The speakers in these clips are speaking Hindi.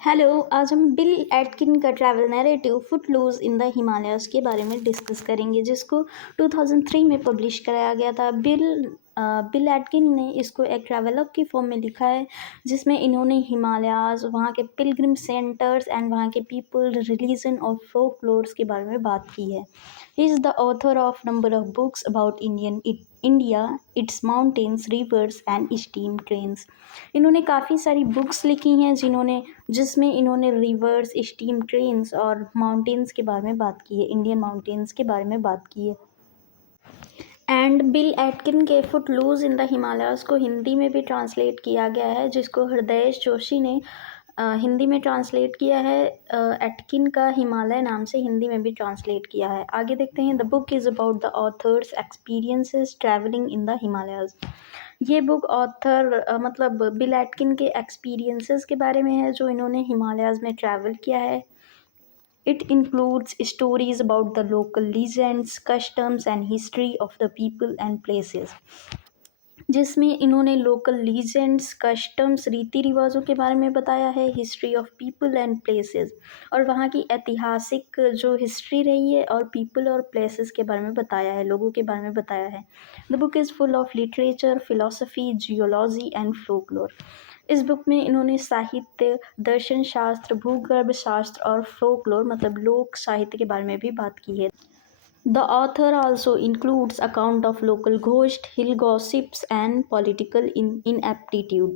हेलो, आज हम बिल एटकिन का travel narrative Footloose in the Himalayas के बारे में डिस्कस करेंगे, जिसको 2003 में पब्लिश कराया गया था। बिल एटकिन ने इसको एक ट्रैवलॉग की फॉर्म में लिखा है, जिसमें इन्होंने हिमालयाज़, वहाँ के पिलग्रिम सेंटर्स एंड वहाँ के पीपल, रिलीजन और फोकलोर्स के बारे में बात की है। He is the author of number of books about India, it's mountains, reverse and steam trains. इन्होंने काफ़ी सारी बुक्स लिखी हैं जिसमें इन्होंने रिवर्स, स्टीम ट्रेन्स और माउंटेन्स के बारे में बात की है, इंडियन माउंटेन्स के बारे में बात की है। एंड बिल एटकिन के फुटलूज़ इन द हिमालयाज़ को हिंदी में भी ट्रांसलेट किया गया है, जिसको हृदयेश जोशी ने हिंदी में ट्रांसलेट किया है। एटकिन का हिमालय नाम से हिंदी में भी ट्रांसलेट किया है। आगे देखते हैं। The book is about the author's experiences travelling in the Himalayas. ये बुक मतलब बिल एटकिन के एक्सपीरियंसेस के बारे में है, जो इन्होंने हिमालयाज़ में ट्रैवल किया है। It includes stories about the local legends, customs and history of the people and places, जिसमें इन्होंने लोकल लीजेंड्स, कस्टम्स, रीति रिवाजों के बारे में बताया है, history of people and places, और वहाँ की ऐतिहासिक जो हिस्ट्री रही है और पीपल और प्लेसेस के बारे में बताया है, लोगों के बारे में बताया है। The book is full of literature, philosophy, geology and folklore. इस बुक में इन्होंने साहित्य, दर्शन शास्त्र, भूगर्भ शास्त्र और फोकलोर मतलब लोक साहित्य के बारे में भी बात की है। The author also includes account of local ghost, hill gossips and political inaptitude.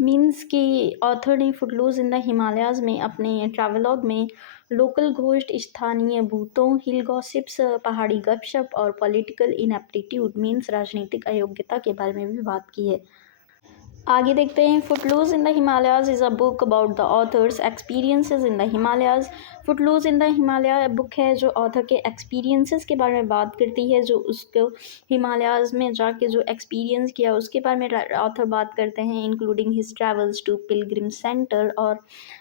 Means कि ऑथर ने फुटलूज़ इन द हिमालयाज़ में अपने ट्रैवलॉग में लोकल घोस्ट, स्थानीय भूतों, हिल गॉसिप्स, पहाड़ी गपशप और पॉलिटिकल इनएप्टीट्यूड मीन्स राजनीतिक अयोग्यता के बारे में भी बात की है। आगे देखते हैं। Footloose in the Himalayas is a book about the author's experiences in the Himalayas. Footloose in the Himalaya book है जो ऑथर के एक्सपीरियंसेस के बारे में बात करती है, जो उसको हिमालयाज़ में जाके जो एक्सपीरियंस किया उसके बारे में ऑथर बात करते हैं, including his travels to pilgrim centre, और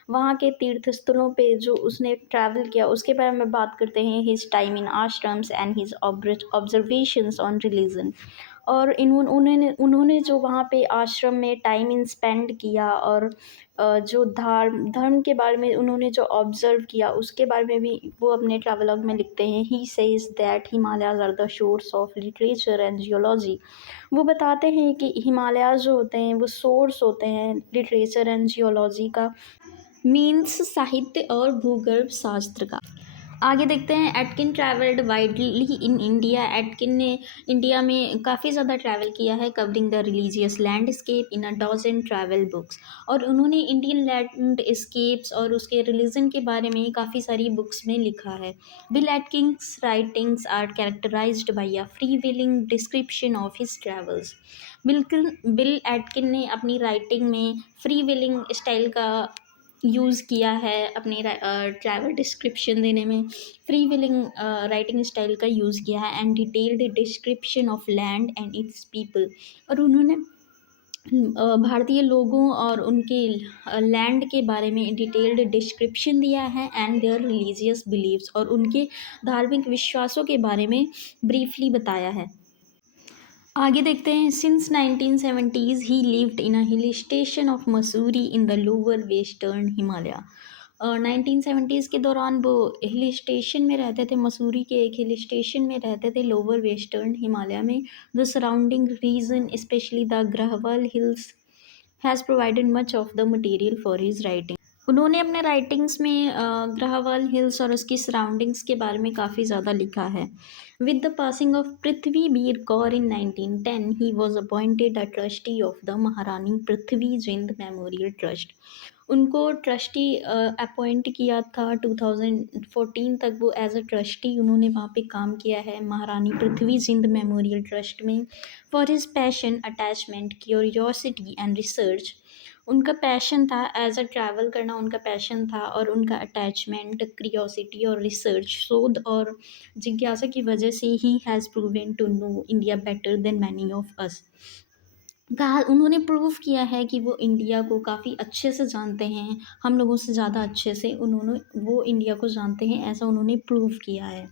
वहाँ के तीर्थ स्थलों पे जो उसने ट्रैवल किया उसके बारे में बात करते हैं, his time in ashrams and his observations on religion. और उन्होंने जो वहाँ पे आश्रम में टाइम इन स्पेंड किया और जो धर्म के बारे में उन्होंने जो ऑब्ज़र्व किया उसके बारे में भी वो अपने ट्रैवलॉग में लिखते हैं। He says that Himalayas are the source of literature and geology. वो बताते हैं कि हिमालयाज़ जो होते हैं वो सोर्स होते हैं लिटरेचर एंड जियोलॉजी का, मीन्स साहित्य और भूगर्भ शास्त्र का। आगे देखते हैं। Aitken travelled widely in India. Aitken ने इंडिया में काफ़ी ज़्यादा ट्रैवल किया है, covering the religious landscape in a dozen travel books. और उन्होंने इंडियन लैंडस्केप्स और उसके रिलीजन के बारे में काफ़ी सारी बुक्स में लिखा है। Bill Atkins writings are characterised by a free wheeling description of his travels. Bill Atkin ने अपनी राइटिंग में फ्री विलिंग स्टाइल का यूज़ किया है, अपनी ट्रैवल डिस्क्रिप्शन देने में फ्री विलिंग राइटिंग स्टाइल का यूज़ किया है, and detailed description of land and its people. और उन्होंने भारतीय लोगों और उनके लैंड के बारे में डिटेल्ड डिस्क्रिप्शन दिया है, एंड देयर रिलीजियस बिलीव्स और उनके धार्मिक विश्वासों के बारे में ब्रीफली बताया है। आगे देखते हैं। Since 1970s he lived in a hill station of Mussoorie in the lower western Himalaya. 1970s के दौरान वो हिल स्टेशन में रहते थे, मसूरी के एक हिल स्टेशन में रहते थे लोअर वेस्टर्न हिमालय में। The surrounding region specially the Garhwal hills has provided much of the material for his writing. उन्होंने अपने राइटिंग्स में ग्रहवाल हिल्स और उसकी सराउंडिंग्स के बारे में काफ़ी ज़्यादा लिखा है। With the passing of Prithvi Bir Kaur in 1910 he was appointed a trustee of the महारानी पृथ्वी जिंद मेमोरियल ट्रस्ट। उनको ट्रस्टी अपॉइंट किया था 2014 तक, वो एज अ ट्रस्टी उन्होंने वहाँ पे काम किया है महारानी पृथ्वी जिंद मेमोरियल ट्रस्ट में। For his passion, attachment, curiosity and research. उनका पैशन था एज अ ट्रैवल करना, उनका पैशन था, और उनका अटैचमेंट, क्रियोसिटी और रिसर्च, शोध और जिज्ञासा की वजह से he has proven to know India better than many of us. कहा उन्होंने प्रूव किया है कि वो इंडिया को काफ़ी अच्छे से जानते हैं, हम लोगों से ज़्यादा अच्छे से वो इंडिया को जानते हैं, ऐसा उन्होंने प्रूव किया है।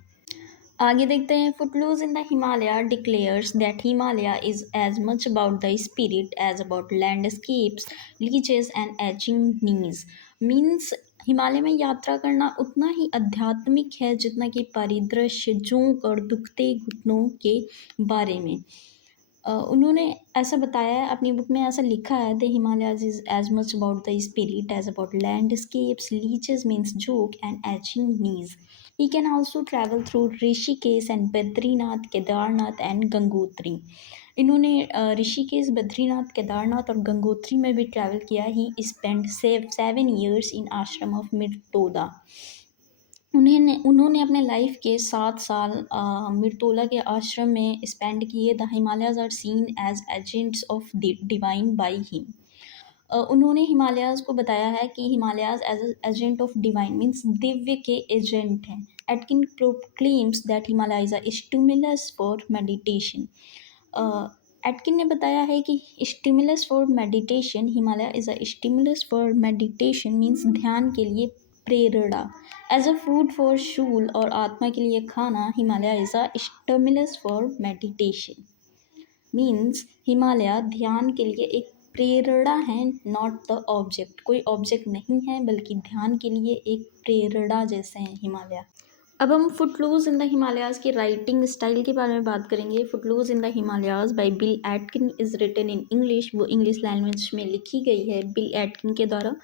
आगे देखते हैं। Footloose in the Himalaya declares that Himalaya is as much about the spirit as about landscapes, leeches and aching knees. Means Himalaya में यात्रा करना उतना ही आध्यात्मिक है जितना कि परिदृश्य, जोंक और दुखते घुटनों के बारे में। उन्होंने ऐसा बताया है अपनी बुक में, ऐसा लिखा है, the Himalayas is as much about the spirit as about landscapes, leeches means जोक and aching knees. He can also travel through Rishikesh and Badrinath, Kedarnath and Gangotri. इन्होंने ऋषिकेश, बद्रीनाथ, केदारनाथ और गंगोत्री में भी ट्रैवल किया। ही स्पेंड 7 years इन आश्रम ऑफ मिर्तोदा। उन्होंने अपने लाइफ के 7 साल मिर्तोला के आश्रम में स्पेंड किए। The Himalayas are seen as agents of divine by him. उन्होंने हिमालयाज़ को बताया है कि Himalayas as agent of divine means दिव्य के एजेंट हैं। Aitken claims that Himalaya is a stimulus for meditation. Aitken ने बताया है कि stimulus for meditation, Himalaya is a stimulus for meditation means ध्यान के लिए प्रेरणा। As a food for soul और आत्मा के लिए खाना, Himalaya is a stimulus for meditation. Means Himalaya ध्यान के लिए एक प्रेरणा है, नॉट द ऑब्जेक्ट। कोई ऑब्जेक्ट नहीं है बल्कि ध्यान के लिए एक प्रेरणा जैसे हैं हिमालय। अब हम फुटलूज इन द हिमालयाज़ की राइटिंग स्टाइल के बारे में बात करेंगे। Footloose in the Himalayas by Bill Aitken is written in English. वो इंग्लिश लैंग्वेज में लिखी गई है बिल एटकिन के द्वारा।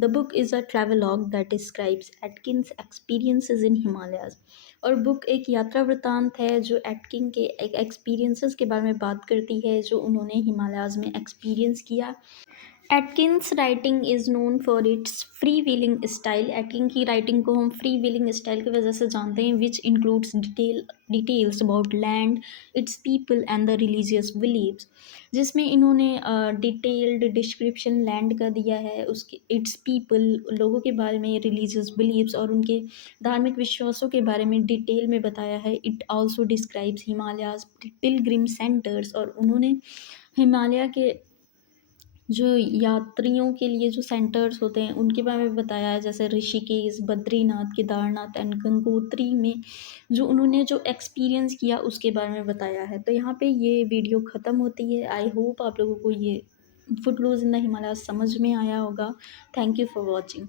The book is a travelogue that describes Aitken's experiences in Himalayas. और बुक एक यात्रा वृतांत है जो एटकिन के एक एक्सपीरियंसेस के बारे में बात करती है जो उन्होंने हिमालयाज़ में एक्सपीरियंस किया। Atkins writing is known for its free wheeling style. Atkin की राइटिंग को हम फ्री व्हीलिंग स्टाइल की वजह से जानते हैं, which includes details about land, its people and the religious believes. जिसमें इन्होंने डिटेल्ड डिस्क्रिप्शन लैंड का दिया है, उसके इट्स पीपल लोगों के बारे में, रिलीजियस बिलीव्स और उनके धार्मिक विश्वासों के बारे में डिटेल में बताया है। It also describes Himalayas Pilgrim centres. और उन्होंने हिमालय के जो यात्रियों के लिए जो सेंटर्स होते हैं उनके बारे में बताया है, जैसे ऋषिकेश, बद्रीनाथ, केदारनाथ एंड गंगोत्री में जो उन्होंने जो एक्सपीरियंस किया उसके बारे में बताया है। तो यहाँ पे ये वीडियो ख़त्म होती है। आई होप आप लोगों को ये फुटलूज इन द हिमालय समझ में आया होगा। Thank you for watching.